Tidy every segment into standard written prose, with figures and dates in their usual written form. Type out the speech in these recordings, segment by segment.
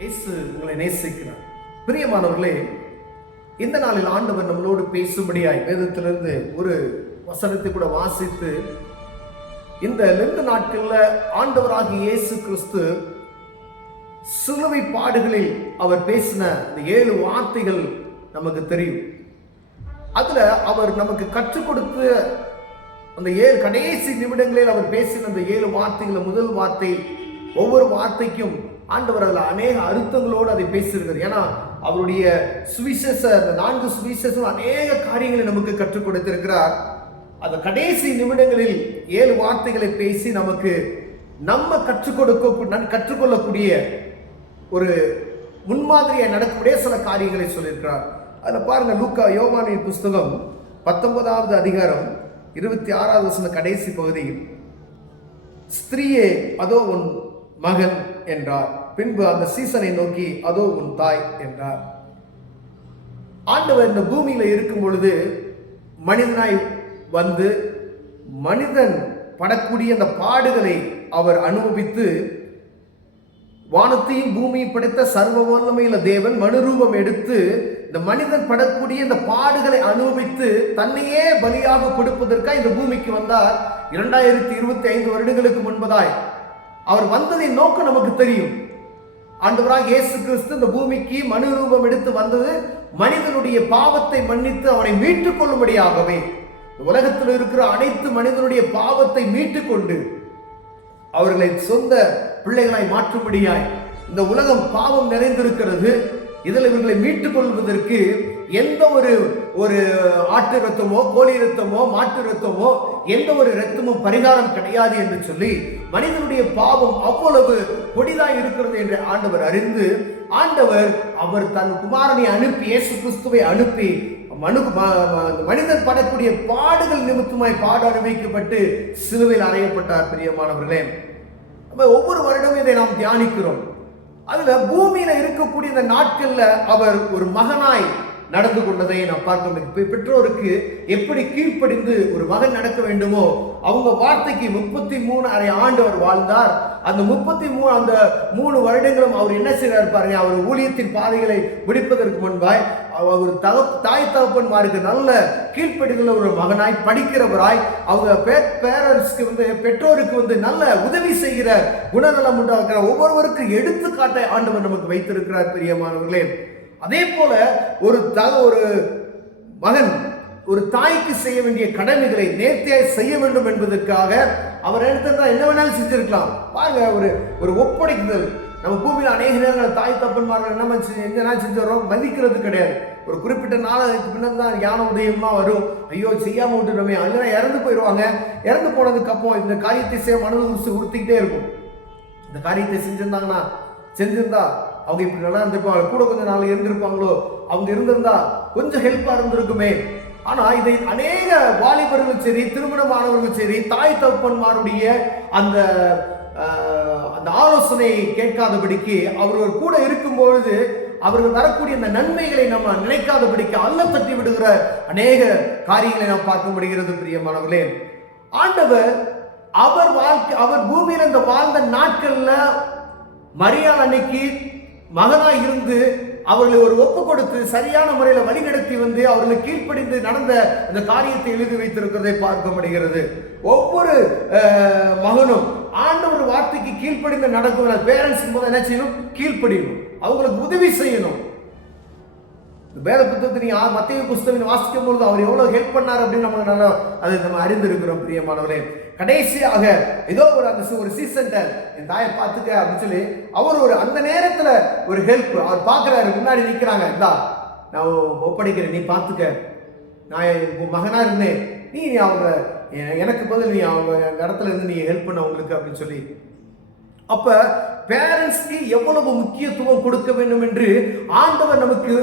இயேசு உங்களை நேசிக்கிறார். பிரியமானவர்களே, இந்த நாளில் ஆண்டவர் நம்மளோடு பேசும்படியாய் வேதத்திலிருந்து ஒரு வசனத்தை கூட வாசித்து, இந்த 2 நாட்கள்ல ஆண்டவராகிய இயேசு கிறிஸ்து சிலுவை பாடுகளில் அவர் பேசின இந்த 7 வார்த்தைகள் நமக்கு தெரியும். அதுல அவர் நமக்கு கற்றுக் கொடுத்த அந்த 7 கடைசி நிமிடங்களில் அவர் பேசின அந்த 7 வார்த்தைகள், முதல் வார்த்தை, ஒவ்வொரு வார்த்தைக்கும் ஆண்டவர் அதில் அநேக அர்த்தங்களோடு அதை பேசியிருக்கிறார். ஏன்னா அவருடைய சுவிசேஷ, அந்த 4 சுவிசேஷம் அநேக காரியங்களை நமக்கு கற்றுக் கொடுத்திருக்கிறார். அந்த கடைசி நிமிடங்களில் 7 வார்த்தைகளை பேசி நமக்கு நம்ம கற்றுக்கொள்ளக்கூடிய ஒரு முன்மாதிரியை நடக்கக்கூடிய சில காரியங்களை சொல்லியிருக்கிறார். அதில் பாருங்க, லூக்கா யோவானின் புஸ்தகம் 19வது அதிகாரம் 26வது வசனம் கடைசி பகுதியில், ஸ்திரீயே அதோ உன் மகன் என்றார். பின்பு அந்த சீசனை நோக்கி அதோ உன் தாய் என்றார். ஆண்டவர் இந்த பூமியில இருக்கும் பொழுது மனிதனாய் வந்து மனிதன் படக்கூடிய அந்த பாடுகளை அவர் அனுபவித்து, வானத்தையும் பூமியை படைத்த சர்வ வல்லமையுள்ள தேவன் மனுரூபம் எடுத்து இந்த மனிதன் படக்கூடிய இந்த பாடுகளை அனுபவித்து தன்னையே பலியாக கொடுப்பதற்காக இந்த பூமிக்கு வந்தார். 2025 வருடங்களுக்கு முன்பதாய் அவர் வந்ததின் நோக்கம் நமக்கு தெரியும். ஆண்டவராக இயேசு கிறிஸ்து இந்த பூமிக்கு மனுரூபம் எடுத்து வந்தது மனிதனுடைய பாவத்தை மன்னித்து அவனை மீட்டுக் கொள்ளும்படியாகவே. உலகத்தில் இருக்கிற அனைத்து மனிதனுடைய பாவத்தை மீட்டுக் கொண்டு அவர்களை சொந்த பிள்ளைகளாய் மாற்றும்படியாய் இந்த உலகம் பாவம் நிறைந்திருக்கிறது. இதில் இவர்களை மீட்டுக் கொள்வதற்கு எந்த ஒரு ஆட்டு ரத்தமோ, கோழி ரத்தமோ, மாட்டு ரத்தமோ, எந்த ஒரு ரத்தமும் பரிகாரம் கிடையாது என்று சொல்லி மனிதனுடைய பாவம் அவ்வளவு கொடிதாய் இருக்கிறது என்று ஆண்டவர் அறிந்து, அவர் தன் குமாரனை அனுப்பி, இயேசு கிறிஸ்துவை அனுப்பி மனிதன் படக்கூடிய பாடுகள் நிமித்தமாய் பாடு அனுபவிக்கப்பட்டு சிலுவையில் அறையப்பட்டார். பிரியமானவர்களே, ஒவ்வொரு வருடமும் இதை நாம் தியானிக்கிறோம். அதுல பூமியில இருக்கக்கூடிய இந்த நாட்கள்ல அவர் ஒரு மகனாய் நடந்து கொண்டதை நாம் பார்க்க முடியும். பெற்றோருக்கு எப்படி கீழ்ப்படிந்து ஒரு மகன் நடக்க வேண்டுமோ அவங்க வார்த்தைக்கு 33 ஆண்டு அவர் வாழ்ந்தார். அந்த 3 வருடங்களும் அவர் என்ன செய்கிறார் பாருங்க, அவர் ஊழியத்தின் பாதைகளை முடிப்பதற்கு முன்பாய் அவர் தாய் தகப்பன்மாருக்கு நல்ல கீழ்ப்படிந்துள்ள ஒரு மகனாய், படிக்கிறவராய், அவங்க பேரண்ட்ஸ்க்கு பெற்றோருக்கு நல்ல உதவி செய்கிற குணநலம் உண்டாக்குற ஒவ்வொருவருக்கு எடுத்துக்காட்டை ஆண்டவர் நமக்கு வைத்திருக்கிறார். பிரியமானவர்களே, அதே போல ஒரு மகன் ஒரு தாய்க்கு செய்ய வேண்டிய கடமைகளை நேர்த்தியாய் செய்ய வேண்டும் என்பதற்காக அவர் எடுத்திருந்தா என்ன வேணாலும் செஞ்சிருக்கலாம். பாருங்க, ஒரு ஒப்படைக்குதல். நம்ம பூமியில் அநேக நேரங்கள் தாய் தப்பன்மார்கள் என்ன செஞ்சிடறோம், மதிக்கிறது கிடையாது. ஒரு குறிப்பிட்ட நாளுக்கு பின்னாடி தான் ஞான உதயம்லாம் வரும். ஐயோ செய்யாம விட்டுட்டோமே, அதெல்லாம் இறந்து போயிடுவாங்க. இறந்து போனதுக்கு அப்புறம் இந்த காரியத்தை செய்ய மனது உறுத்திக்கிட்டே இருக்கும். இந்த காரியத்தை செஞ்சிருந்தா அவங்க இப்படி நல்லா இருந்திருப்பாங்க, கூட கொஞ்சம் நாள் இருந்திருப்பாங்களோ, அவங்க இருந்திருந்தா கொஞ்சம் ஹெல்ப்பா இருந்திருக்குமே. ஆனா இதை அநேக வாலிபர்களும் சரி, திருமணமானவர்களும் சரி, தாய் தகப்பன்மாருடைய அந்த ஆலோசனை கேட்காதபடிக்கு அவர்கள் கூட இருக்கும் பொழுது அவர்கள் வரக்கூடிய அந்த நன்மைகளை நம்ம நினைக்காதபடிக்கு அல்ல தட்டி விடுகிற அநேக காரியங்களை நாம் பார்க்க முடிகிறது. பிரியமானவர்களே, ஆண்டவர் அவர் பூமியில இந்த வாழ்ந்த நாட்கள்ல மரியாள் அன்னைக்கு மகனாய் இருந்து அவர்களை ஒரு ஒப்பு கொடுத்து சரியான முறையில் வழிநடத்தி அவர்களை கீழ்ப்படிந்து நடந்த அந்த காரியத்தை எழுதி வைத்திருக்கிறதை பார்க்க முடிகிறது. ஒவ்வொரு மகனும் ஆண்டவர் வார்த்தைக்கு கீழ்ப்படிந்து நடக்கும். பேரண்ட்ஸ் போது என்ன செய்யணும், கீழ்ப்படியணும், அவங்களுக்கு உதவி செய்யணும். வேத புத்தகத்தை நீங்க மத்தேயு புஸ்தகம் வாசிக்கும் பொழுது அவர் எவ்வளவு ஹெல்ப் பண்ணார் அப்படின்னு நம்ம அறிந்திருக்கிறோம். பிரியமானவரே, கடைசியாக ஏதோ ஒரு சீசன் என் தாயை பார்த்துக்க அப்படின்னு சொல்லி அவர் அந்த நேரத்துல ஒரு ஹெல்ப் அவர் பார்க்கிறாரு. முன்னாடி நிற்கிறாங்க, இந்தா நான் ஒப்படைக்கிறேன், நீ பார்த்துக்க, நான் மகனா இருந்தேன், நீ அவங்க எனக்கு பதில் நீ அவங்க இடத்துல இருந்து நீ ஹெல்ப் பண்ண அவங்களுக்கு அப்படின்னு சொல்லி. அப்ப பேரண்ட்ஸ்க்கு எவ்வளவு முக்கியத்துவம் கொடுக்க வேண்டும் என்று ஆண்டவர் நமக்கு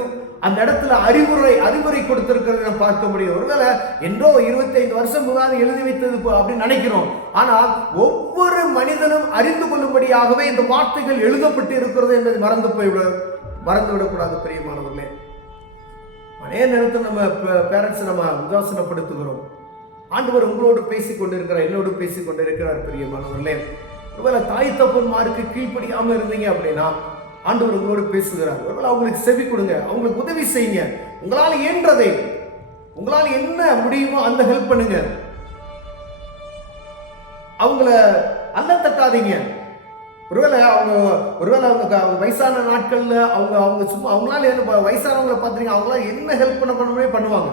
அந்த இடத்துல அறிவுரை கொடுத்திருக்கிறத பார்க்க முடியும். ஒருவேளை என்றோ 25 வருஷம் முன்னாடி எழுதி வைத்தது அப்படின்னு நினைக்கிறோம். ஆனால் ஒவ்வொரு மனிதனும் அறிந்து கொள்ளும்படியாகவே இந்த வார்த்தைகள் எழுதப்பட்டு இருக்கிறது என்பதை மறந்துவிடக்கூடாது. பிரியமானவர்களே, அநேக நேரத்தில் நம்ம பேரண்ட்ஸ் நம்ம உதாசனப்படுத்துகிறோம். ஆண்டவர் உங்களோடு பேசிக் கொண்டிருக்கிறார், என்னோடு பேசிக் கொண்டிருக்கிறார். பிரியமானவர்களே, ஒருவேளை தாய் தகப்பன்மாருக்கு கீழ்ப்படியாம இருந்தீங்க அப்படின்னா ஆண்டவர் உங்களோடு பேசுகிறார். ஒருவேளை அவங்களுக்கு செவி கொடுங்க, அவங்களுக்கு உதவி செய்யுங்க. உங்களால் இயன்றதை, உங்களால் என்ன முடியுமோ அந்த ஹெல்ப் பண்ணுங்க. அவங்கள அல்ல தட்டாதீங்க. ஒருவேளை அவங்க வயசான நாட்கள்ல அவங்க சும்மா அவங்களால என்ன, வயசானவங்களை பார்த்துறீங்க, அவங்களால என்ன ஹெல்ப் பண்ணணுமே பண்ணுவாங்க.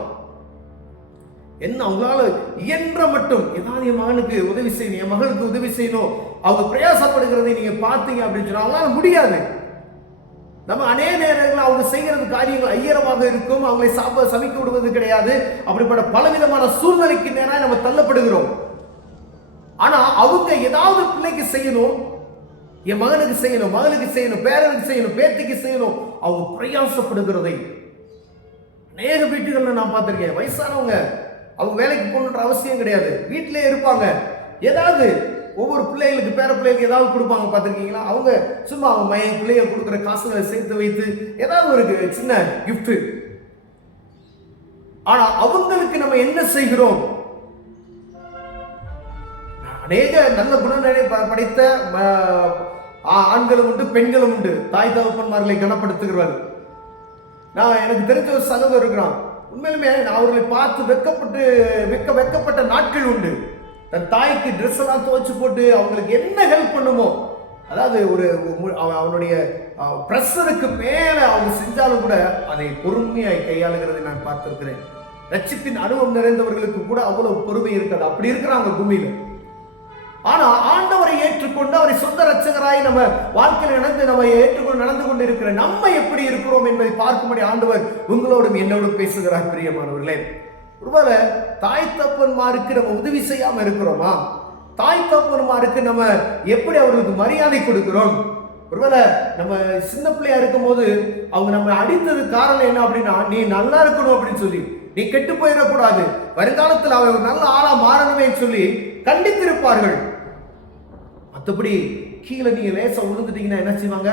என்ன அவங்களால இயன்ற மட்டும் ஏதாவது என் மகனுக்கு உதவி செய்யணும், என் மகளுக்கு உதவி செய்யணும், அவங்க பிரயாசப்படுகிறதை நீங்க பார்த்தீங்க அப்படின்னு சொன்னா அவங்களால முடியாது. நம்ம அநேக நேரங்கள் அவங்க செய்கிறது காரியங்கள் ஐயரமாக இருக்கும். அவங்களை சமைக்க விடுவது கிடையாது. அப்படிப்பட்ட பலவிதமான சூழ்நிலைக்கு நேராக நம்ம தள்ளப்படுகிறோம். ஆனா அவங்க ஏதாவது பிள்ளைக்கு செய்யணும், என் மகனுக்கு செய்யணும், மகளுக்கு செய்யணும், பேரனுக்கு செய்யணும், பேத்திக்கு செய்யணும், அவங்க பிரயாசப்படுகிறதை அநேக வீட்டுகள்ல நான் பார்த்திருக்கேன். வயசானவங்க அவங்க வேலைக்கு போகணுன்ற அவசியம் கிடையாது, வீட்டிலே இருப்பாங்க. ஏதாவது ஒவ்வொரு பிள்ளைகளுக்கு, பேர பிள்ளைகளுக்கு ஏதாவது கொடுப்பாங்க, பார்த்துருக்கீங்களா? அவங்க சும்மா அவங்க மையம் பிள்ளைய கொடுக்குற காசுகளை சேர்த்து வைத்து ஏதாவது ஒரு சின்ன கிஃப்ட். ஆனா அவங்களுக்கு நம்ம என்ன செய்கிறோம்? அநேக நல்ல குணநிலை படைத்த ஆண்களும் உண்டு, பெண்களும் உண்டு, தாய் தகப்பன்மார்களை கனப்படுத்துகிறார்கள். நான் எனக்கு தெரிஞ்ச ஒரு சகோதரர் இருக்கிறான். உண்மையிலுமே நான் அவர்களை பார்த்து வெக்கப்பட்ட நாட்கள் உண்டு. தன் தாய்க்கு ட்ரெஸ் எல்லாம் துவைச்சு போட்டு அவங்களுக்கு என்ன ஹெல்ப் பண்ணுமோ, அதாவது அவனுடைய பிரஷருக்கு மேல அவங்க செஞ்சாலும் கூட அதை பொறுமையாய் கையாளுகிறதை நான் பார்த்திருக்கிறேன். ரட்சிப்பின் அனுபவம் நிறைந்தவர்களுக்கு கூட அவ்வளவு பொறுமை இருக்காது. அப்படி இருக்கிறாங்க பூமியில. ஆனா ஆண்டவரை ஏற்றுக்கொண்டு அவரை சொந்த ரட்சகராய் நம்ம வாழ்க்கையில் நம்ம ஏற்றுக்கொண்டு நடந்து கொண்டு இருக்கிற நம்ம எப்படி இருக்கிறோம் என்பதை பார்க்கும்படி ஆண்டவர் உங்களோடும் என்னோடும் பேசுகிறார். பிரியமானவர்களே, ஒருவேளை தாய் தகப்பன்மாருக்கு நம்ம உதவி செய்யாம இருக்கிறோமா? தாய் தகப்பன்மாருக்கு நம்ம எப்படி அவர்களுக்கு மரியாதை கொடுக்கிறோம்? ஒருவேளை நம்ம சின்ன பிள்ளையா இருக்கும் போது அவங்க நம்ம அடித்தது காரணம் என்ன அப்படின்னா, நீ நல்லா இருக்கணும் அப்படின்னு சொல்லி, நீ கெட்டு போயிடக்கூடாது, வருங்காலத்தில் அவன் ஒரு நல்ல ஆளா மாறணுமே சொல்லி கண்டித்திருப்பார்கள். மற்றபடி கீழே நீங்க லேசா விழுந்துட்டீங்கன்னா என்ன செய்வாங்க?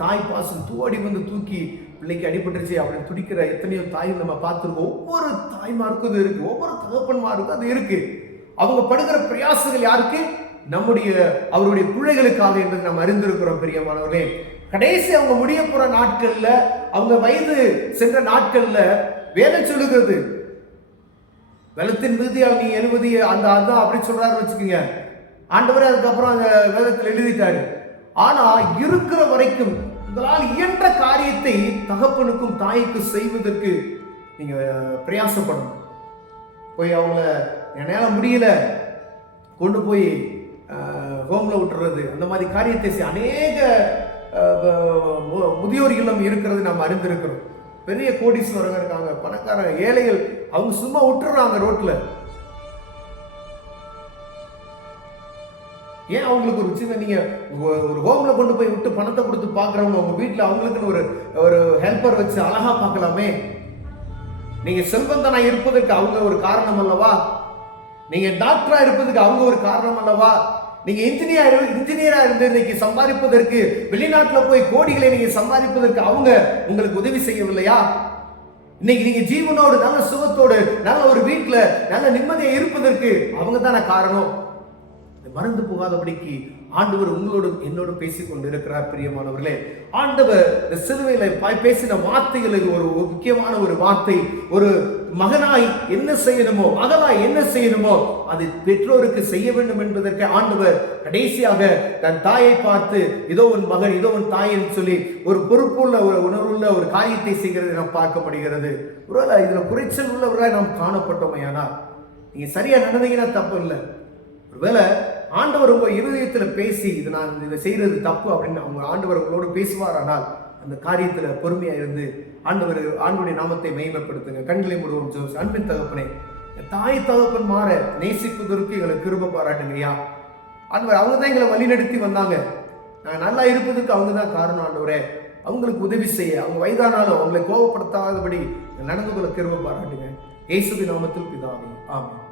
தாய் பாசம் தூடி வந்து தூக்கி பிள்ளைக்கு அடிபட்டுருச்சு அப்படின்னு துடிக்கிற எத்தனையோ தாய் நம்ம பார்த்துருக்கோம். ஒவ்வொரு தாய்மாருக்கும் அது இருக்கு, ஒவ்வொரு தகப்பன்மாருக்கும் அது இருக்கு. அவங்க படுகிற பிரயாசங்கள் யாருக்கு? அவருடைய பிள்ளைகளுக்காக என்று நாம் அறிந்திருக்கிறோம். பிரியமானவர்களே, கடைசி அவங்க முடிய போற நாட்கள்ல, அவங்க வயது சென்ற நாட்கள்ல வேதம் சொல்லுகிறது, வெள்ளத்தின் மீதியால் நீ எழுபது அதான் அப்படி சொல்றாரு வச்சுக்கோங்க. ஆண்டவரே அதுக்கப்புறம் அந்த வேதத்தில் எழுதிட்டாரு. ஆனா இருக்கிற வரைக்கும் உங்களால் இயன்ற காரியத்தை தகப்பனுக்கும் தாய்க்கும் செய்வதற்கு நீங்க பிரயாசப்படணும். போய் அவங்கள என்னால முடியல கொண்டு போய் ஹோம்ல விட்டுறது, அந்த மாதிரி காரியத்தை அநேக முதியோர் இல்லம் இருக்கிறது நாம் அறிந்திருக்கிறோம். பெரிய கோடீஸ்வரங்க இருக்காங்க, பணக்காரங்க, ஏழைகள், அவங்க சும்மா விட்டுறாங்க ரோட்ல. ஏன் அவங்களுக்கு ஒரு சின்ன, நீங்க ஒரு ஹோம்ல கொண்டு போய் விட்டு பணத்தை கொடுத்து பாக்குறவங்க உங்க வீட்டுல அவங்களுக்குன்னு ஒரு ஹெல்ப்பர் வச்சு அழகா பார்க்கலாமே. நீங்க செல்வந்தனா இருப்பதற்கு அவங்க ஒரு காரணம் அல்லவா? நீங்க டாக்டரா இருப்பதற்கு அவங்க ஒரு காரணம் அல்லவா? நீங்க இன்ஜினியரா இருந்து இன்னைக்கு சம்பாதிப்பதற்கு, வெளிநாட்டுல போய் கோடிகளை நீங்க சம்பாதிப்பதற்கு அவங்க உங்களுக்கு உதவி செய்யவில்லையா? இன்னைக்கு நீங்க ஜீவனோடு நல்ல சுகத்தோடு நல்ல ஒரு வீட்டுல நல்ல நிம்மதியா இருப்பதற்கு அவங்க தானே காரணம். மறந்து போகாதபடிக்கு ஆண்டவர் உங்களோடும் என்னோடும் பேசிக் கொண்டிருக்கிறார். பிரியமானவர்களே, ஆண்டவர் இந்த சிலுவையில பேசின வார்த்தைகளுக்கு ஒரு முக்கியமான ஒரு வார்த்தை, ஒரு மகனாய் என்ன செய்யணுமோ, மகனாய் என்ன செய்யணுமோ அது பெற்றோருக்கு செய்ய வேண்டும் என்பதற்கு ஆண்டவர் கடைசியாக தன் தாயை பார்த்து, இதோ உன் மகன், இதோ உன் தாய் என்று சொல்லி ஒரு பொறுப்புள்ள, ஒரு உணர்வுள்ள ஒரு காரியத்தை செய்கிறதை நாம் பார்க்கப்படுகிறது. ஒருவேளை இதுல குறைச்சல் உள்ளவர்களாய் நாம் காணப்பட்டோமே, ஆனால் நீங்க சரியா நடந்தீங்கன்னா தப்பு இல்லை. ஒருவேளை ஆண்டவர் உங்க இருதயத்துல பேசி இதை செய்யறது தப்பு அப்படின்னு அவங்க ஆண்டவர் உங்களோடு பேசுவார். ஆனால் அந்த காரியத்துல பொறுமையா இருந்து ஆண்டவருடைய நாமத்தை மகிமைப்படுத்துங்க. கண்களை மூடுவோம். ஜெபம். அன்பின் தகப்பனே, தாய் தகப்பன் மாற நேசிப்பதற்கு எங்களை கிருபை பாராட்டுங்கய்யா. ஆண்டவர் அவங்க தான் எங்களை வழிநடத்தி வந்தாங்க. நாங்கள் நல்லா இருப்பதற்கு அவங்க தான் காரணம். ஆண்டவரே, அவங்களுக்கு உதவி செய்ய, அவங்க வயதானாலும் அவங்களை கோபப்படுத்தாதபடி நடந்து கொள்ள கிருபை பாராட்டுங்க. இயேசுவின் நாமத்தில் பிதாவே, ஆமென்.